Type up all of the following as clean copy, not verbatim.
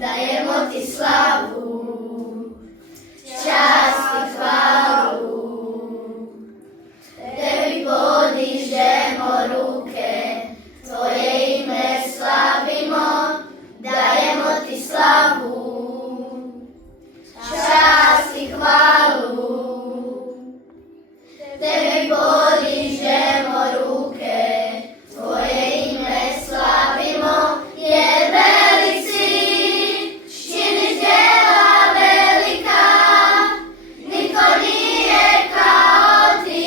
Даємо Ти славу, čast i hvalu. Tebi podižemo ruke, Tvoje ime slavimo, dajemo Ti slavu, čast i hvalu. Tebi podižemo ruke, Tvoje ime slavimo, jer velik si, činiš djela velika, niko nije kao Ti,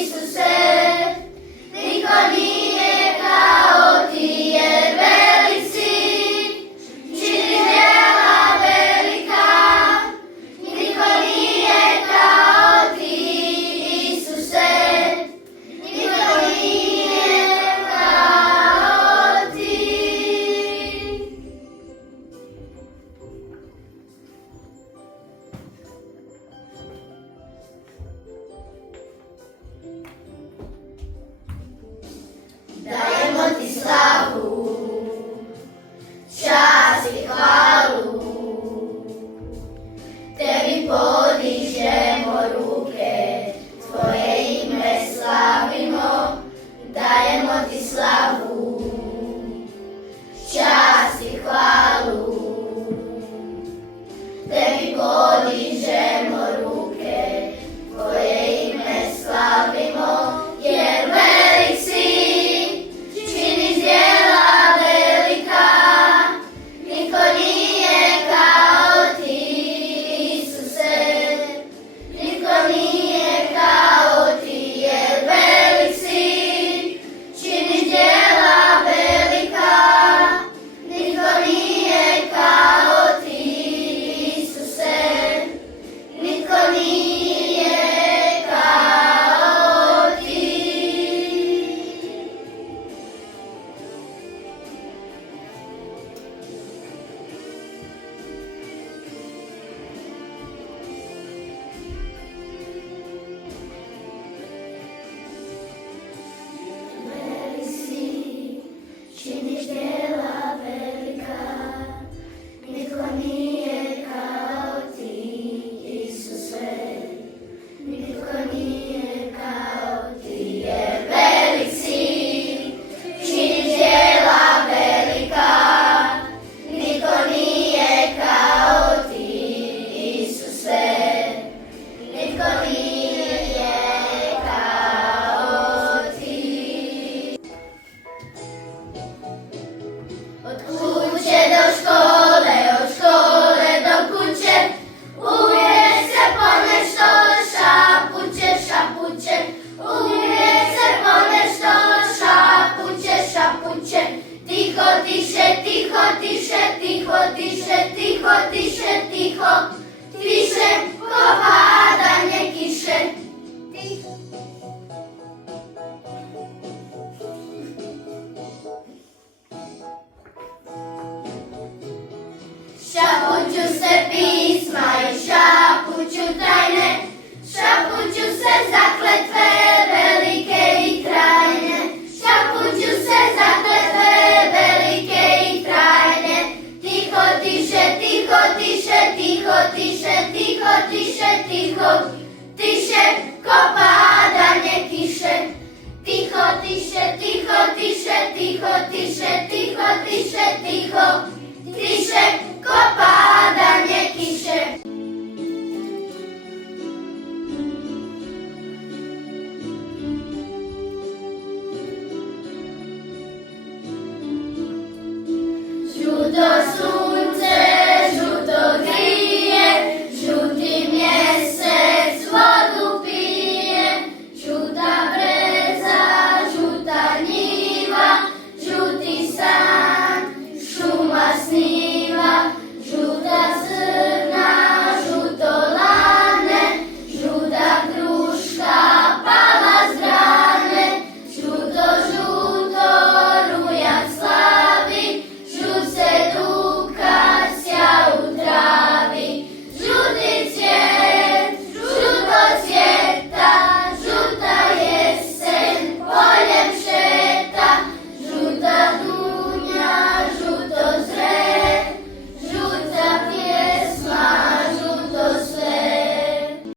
Isuse, niko nije kao Ti, jer velik si, činiš djela velika, niko nije kao Ti, Isuse, niko nije kao Ti. Dajemo Ti slavu, čast i hvalu. Tebi podižemo ruke, Tvoje ime slavimo, dajemo Ti slavu, čast i hvalu. Tebi podižemo ruke, Tvoje ime slavimo, jer velik si, činiš djela velika, niko nije kao Ti, Isuse, niko nije kao Ti, jer velik si, činiš djela velika, niko nije kao Ti, Isuse, niko nije kao Ti. Velik si, činiš djela velika, niko nije kao Ti, Isuse, niko nije kao Ti, jer velik si, činiš djela velika, niko nije kao Ti, Isuse, niko nije kao Ti. Od kuće do škole, od škole do kuće, uvijek se ponešto šapuće, šapuće, uvijek se ponešto šapuće, šapuće. Tiho tiše, tiho tiše, tiho tiše, tiho tiše, tiho tiše, ko padanje kiše. Šapuću se pisma i šapuću tajne